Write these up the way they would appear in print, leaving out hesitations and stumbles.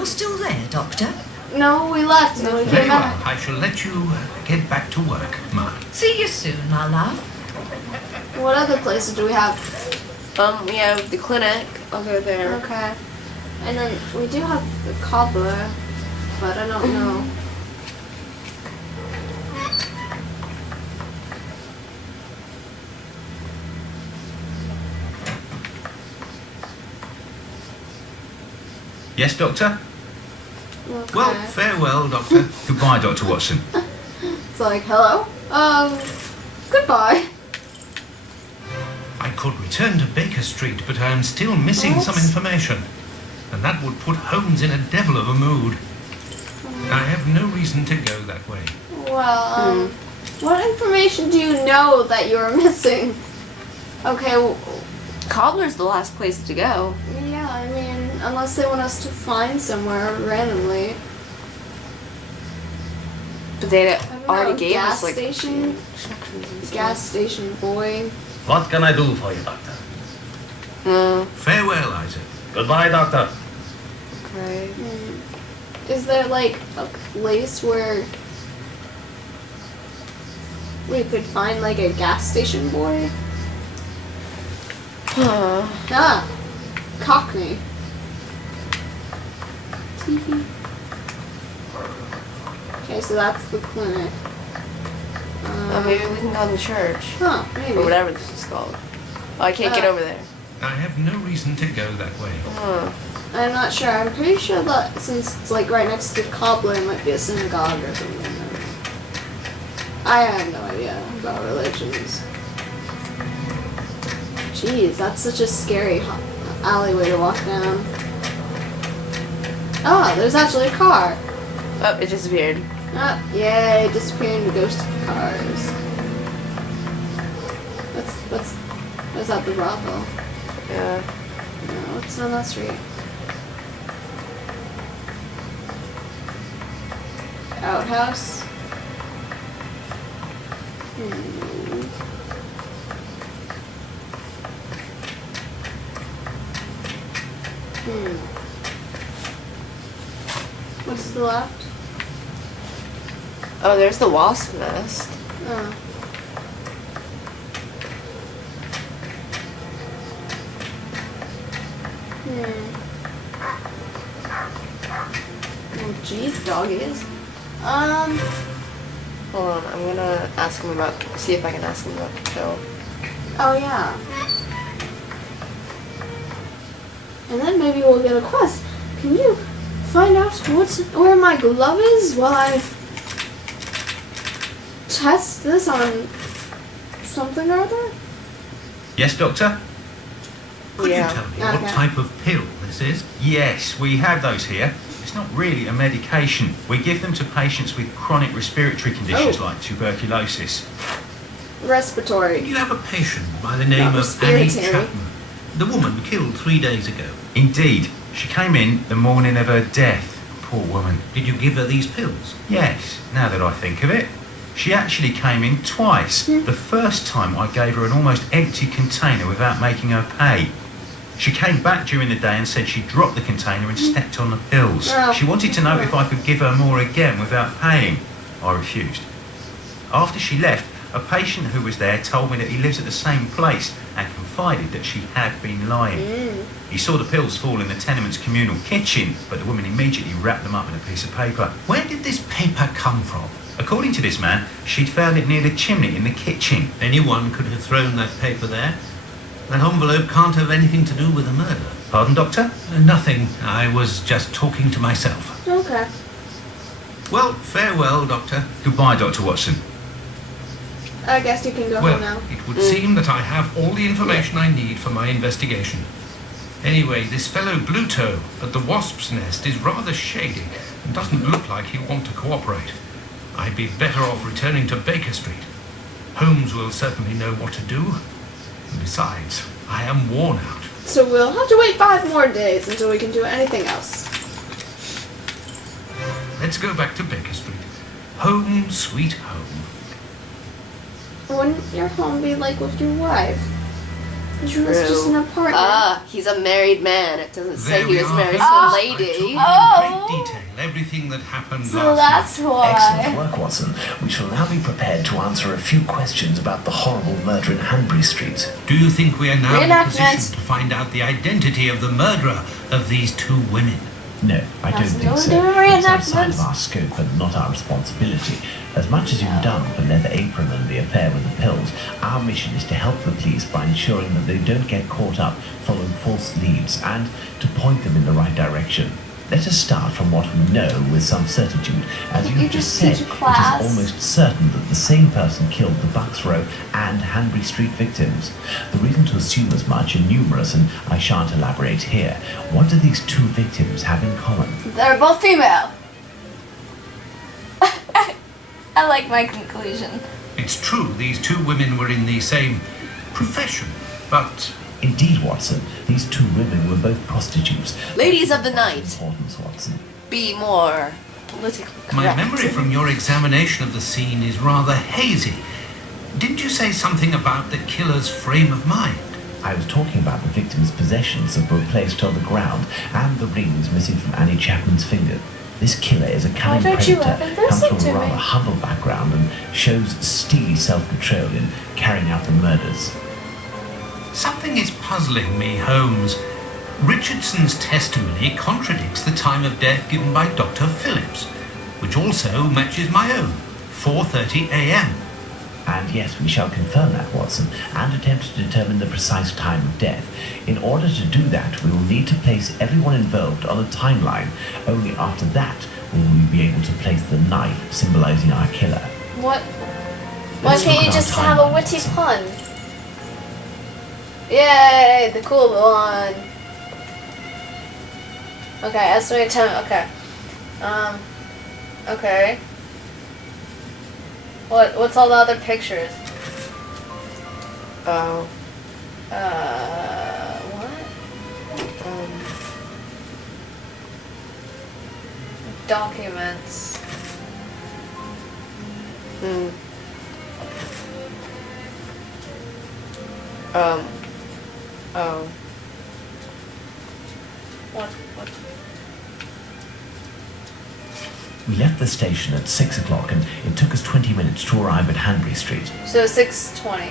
You're still there, Doctor? No, we left and then we Very came well. back. I shall let you get back to work, Ma. See you soon, my love. What other places do we have? We have the clinic. I'll go there. Okay. And then we do have the cobbler, but I don't know. Yes, Doctor? Okay. Well, farewell, Doctor. Goodbye, Dr. Watson. It's like, hello? Goodbye. I could return to Baker Street, but I am still missing What? some information. And that would put Holmes in a devil of a mood. I have no reason to go that way. Well, what information do you know that you're missing? Okay, Cobbler's the last place to go. yeah, I mean, unless they want us to find somewhere randomly. But they I don't already know, gave gas us like station? instructions and stuff. Gas station boy. What can I do for you, Doctor? Farewell, Isaac. Goodbye, Doctor. Okay. Is there like a place where we could find like a gas station boy? Ah, Cockney. TV. Okay, so that's the clinic. Maybe we can go to the church. Huh, maybe. Or whatever this is called. Oh, I can't get over there. I have no reason to go that way. I'm not sure. I'm pretty sure that since it's like right next to the cobbler, it might be a synagogue or something. I have no idea about religions. Jeez, that's such a scary alleyway to walk down. Oh, there's actually a car. Oh, it disappeared. Ah, yay, disappearing the ghost cars. What's that, the brothel? Yeah. No, it's on that street. Outhouse. What's to the left? Oh, there's the wasp nest. Oh. Oh, jeez, doggies. Hold on, I'm gonna ask him about, see if I can ask him about the pill. Oh, yeah. And then maybe we'll get a quest. Can you find out where my glove is while I test this on something or other? Yes, Doctor? Could Yeah. you tell me Okay. what type of pill this is? Yes, we have those here. It's not really a medication. We give them to patients with chronic respiratory conditions like tuberculosis. Respiratory. You have a patient by the name Not of Annie respiratory. Chapman, the woman killed 3 days ago. Indeed. She came in the morning of her death. Poor woman. Did you give her these pills? Yes, now that I think of it. She actually came in twice. The first time I gave her an almost empty container without making her pay. She came back during the day and said she dropped the container and stepped on the pills. Oh. She wanted to know if I could give her more again without paying. I refused. After she left, a patient who was there told me that he lives at the same place and confided that she had been lying. He saw the pills fall in the tenement's communal kitchen, but the woman immediately wrapped them up in a piece of paper. Where did this paper come from? According to this man, she'd found it near the chimney in the kitchen. Anyone could have thrown that paper there. That envelope can't have anything to do with the murder. Pardon, Doctor? Nothing. I was just talking to myself. Okay. Well, farewell, Doctor. Goodbye, Dr. Watson. I guess you can go Well, home now. it would seem that I have all the information I need for my investigation. Anyway, this fellow Bluto at the Wasp's Nest is rather shady and doesn't look like he'll want to cooperate. I'd be better off returning to Baker Street. Holmes will certainly know what to do. And besides, I am worn out. So we'll have to wait 5 more days until we can do anything else. Let's go back to Baker Street. Home, sweet home. Wouldn't your home be like with your wife? This was just an apartment. Ah, he's a married man. It doesn't say There he we was are. married to I a told you lady. in Oh. great detail everything that happened So last that's night. why. Excellent work, Watson. We shall now be prepared to answer a few questions about the horrible murder in Hanbury Street. Do you think we are now in a Reenactment. position to find out the identity of the murderer of these two women? No, I don't That's think no so. doing It's outside reenactments. of our scope and not our responsibility. As much as you've done for Leather Apron and the affair with the pills, our mission is to help the police by ensuring that they don't get caught up following false leads and to point them in the right direction. Let us start from what we know with some certitude. As You you just just said, teach it a class. is almost certain that the same person killed the Bucks Row and Hanbury Street victims. The reason to assume as much are numerous, and I shan't elaborate here. What do these two victims have in common? They're both female. I like my conclusion. It's true these two women were in the same profession, but Indeed, Watson, these two women were both prostitutes. Ladies of the night. Importance, Watson. Be more politically correct. my memory from your examination of the scene is rather hazy. Didn't you say something about the killer's frame of mind? I was talking about the victim's possessions that were placed on the ground and the rings missing from Annie Chapman's finger. This killer is a cunning don't you predator, ever comes listen from to a rather me? humble background and shows steely self-control in carrying out the murders. Something is puzzling me, Holmes. Richardson's testimony contradicts the time of death given by Dr. Phillips, which also matches my own, 4:30 a.m. And yes, we shall confirm that, Watson, and attempt to determine the precise time of death. In order to do that, we will need to place everyone involved on a timeline. Only after that will we be able to place the knife symbolizing our killer. What? Why Let's can't look you at our just have a timeline, witty Watson. pun? Yay, the cool one. Okay, estimate time. Okay. Okay. What's all the other pictures? Oh. What? Um. Documents. Hmm. Oh. What? We left the station at 6 o'clock and it took us 20 minutes to arrive at Hanbury Street. So 6:20.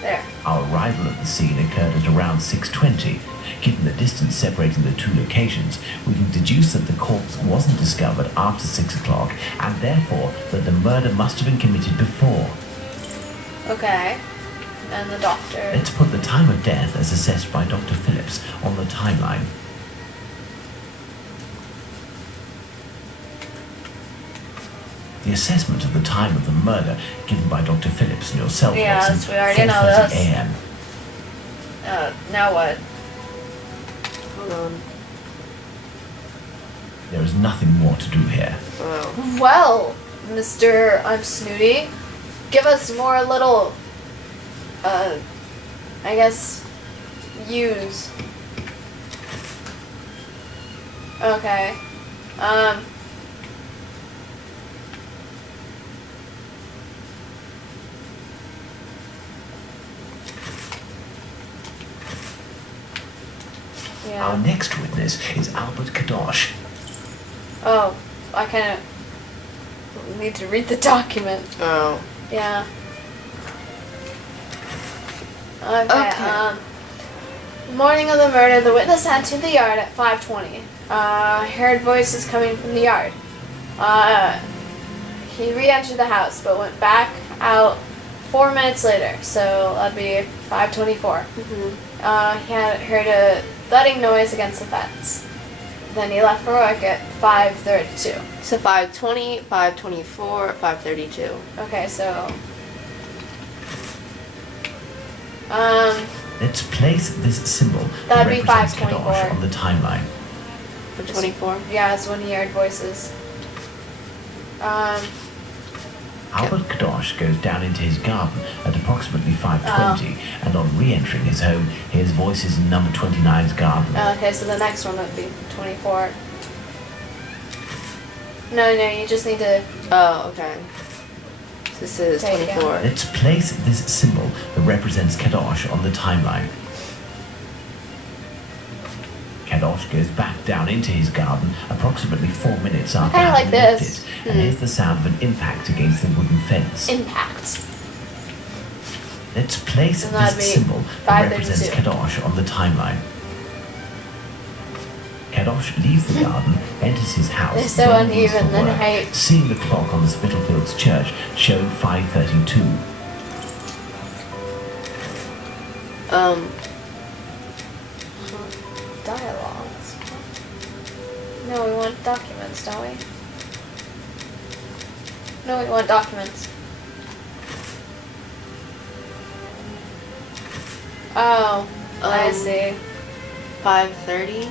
There. Our arrival at the scene occurred at around 6:20. Given the distance separating the two locations, we can deduce that the corpse wasn't discovered after 6 o'clock and therefore that the murder must have been committed before. Okay. And the doctor. Let's put the time of death as assessed by Dr. Phillips on the timeline. The assessment of the time of the murder given by Dr. Phillips and yourself, Yes, Watson, we already know 4:30 this. a.m. Now what? Hold on. There is nothing more to do here. Oh. Well, Mr. I'm Snooty, give us more little, I guess, use. Okay. Yeah. Our next witness is Albert Kadosh. Oh, I kind of need to read the document. Oh. Yeah. Okay. Okay. Morning of the murder, the witness entered the yard at 5:20. Heard voices coming from the yard. He re-entered the house, but went back out 4 minutes later. So that'd be 5:24. He had heard a thudding noise against the fence. Then he left for work at 5:32. So 5:20, 5:24, 5:32. Okay, so Let's place this symbol that That'd be represents 5:24. Kadosh on the timeline. For 24. yeah, it's when he heard voices. Albert Kadosh goes down into his garden at approximately 5:20, and on re-entering his home, hears voices in number 29's garden. Okay, so the next one would be 24. No, you just need to. Oh, okay. This is Take it 24. Let's place this symbol that represents Kadosh on the timeline. Kadosh goes back down into his garden approximately 4 minutes after kinda having like left this. it, and hears the sound of an impact against the wooden fence. Impact. Let's place And that'd this be symbol that 5:32. represents Kadosh on the timeline. Kadosh leaves the garden, enters his house, They're so then leaves uneven, for the work, height. seeing the clock on the Spitalfields church showing 5:32. Dialogues. No, we want documents, don't we? No, we want documents. Oh, I see. 5:30.